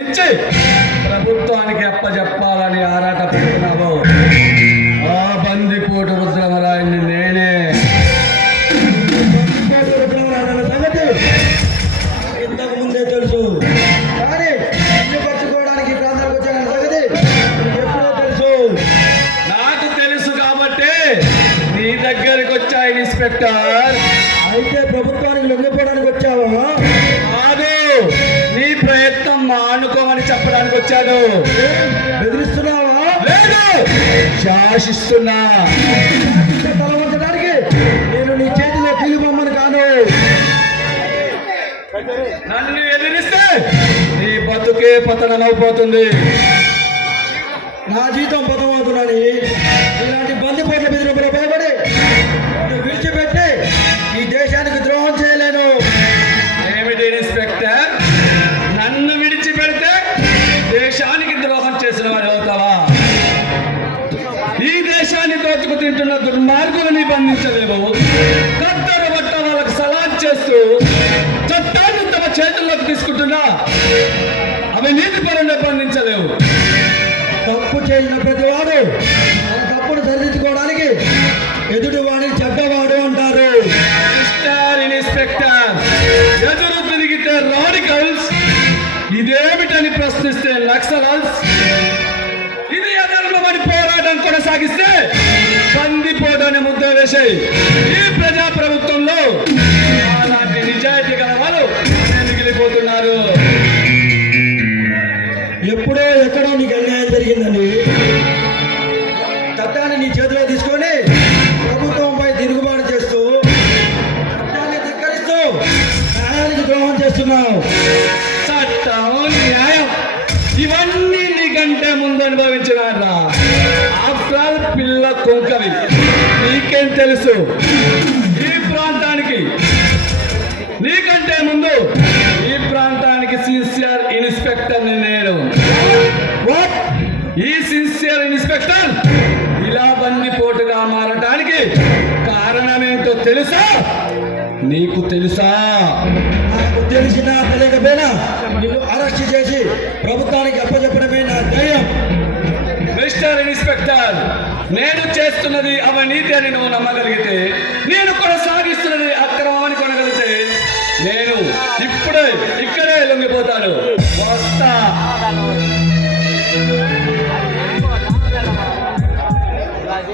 ఇచ్చి ప్రభుత్వానికి అప్పజెప్పాలని ఆరాట పెడుతున్నావు. ఆ బందిపోటు రుద్రమరాయన్ని నేనే. సంగతి ఇంతకు ముందే తెలుసు. కానీ ఇల్లు పట్టుకోవడానికి ప్రాంతానికి వచ్చానన్న సంగతి ఎప్పుడో తెలుసు. నాకు తెలుసు కాబట్టి నీ దగ్గరికి వచ్చా ఇన్స్పెక్టర్. అయితే ప్రభుత్వానికి లొంగిపోవడానికి వచ్చావా? వచ్చాను బెదిరిస్తున్నావా? లేదు. శాసిస్తున్నా. తలవంచడానికి నేను నీ చేతిలో కీలుబొమ్మను కాను. నన్ను ఎదిరిస్తే నీ బతుకే పతనమైపోతుంది నా జీతం పదమవుతున్నాని ఇలాంటి బందిపోట్ల బెదిరింపులు భయపడి విడిచిపెట్టి దోచుకు తింటున్న దుర్మార్గులని బంధించలేవు. కత్తెర బట్ట వాళ్ళకు సలాం చేస్తూ చట్టాన్ని తమ చేతుల్లోకి తీసుకుంటున్నా అవి నీతి పరంగా బంధించలేవు. తప్పు చేసిన ప్రతివాడు తన తప్పును సరిదిద్దుకోవడానికి ఎదుటి వాడిని చెడ్డవాడు అంటారు. ఇన్స్పెక్టర్ ఎదురు తిరిగితే రాడికల్స్ ఇదేమిటని ప్రశ్నిస్తే నక్సలల్స్ ఇది అధర్మమని పోరాటం కొనసాగిస్తే బందిపోటని ముద్ద వేసి ఈ ప్రజా ప్రభుత్వంలో అలాంటి నిజాయితీ గల వాళ్ళు మిగిలిపోతున్నారు. ఎప్పుడో ఎక్కడో నీకు అన్యాయం జరిగిందండి. చట్టాన్ని నీ చేతిలో తీసుకొని ప్రభుత్వంపై తిరుగుబాటు చేస్తూ చట్టాన్ని ధిక్కరిస్తూ న్యాయానికి ద్రోహం చేస్తున్నావు. చట్టం న్యాయం. ఇవన్నీ నీకంటే ముందు అనుభవించినారా ఆఫ్టర్ పిల్ల కుంకవి. నీకేం తెలుసు? ఈ ప్రాంతానికి నీకంటే ముందు ఈ ప్రాంతానికి సిన్సియర్ ఇన్స్పెక్టర్ నేను. ఈ సిన్సియర్ ఇన్స్పెక్టర్ ఇలా బందిపోటుగా మారటానికి కారణమేంటో తెలుసా? నీకు తెలుసా? నాకు తెలిసినా తెలియకపోయినా నిన్ను అరెస్ట్ చేసి ప్రభుత్వానికి అప్పచెప్పడమే నా ధైర్యం మిస్టర్ ఇన్స్పెక్టర్ నేను చేస్తున్నది అవినీతి అని నువ్వు నమ్మగలిగితే నేను కొనసాగిస్తున్నది అక్రమాన్ని కొనగలిగితే నేను ఇప్పుడే ఇక్కడే లొంగిపోతాను. వస్తా.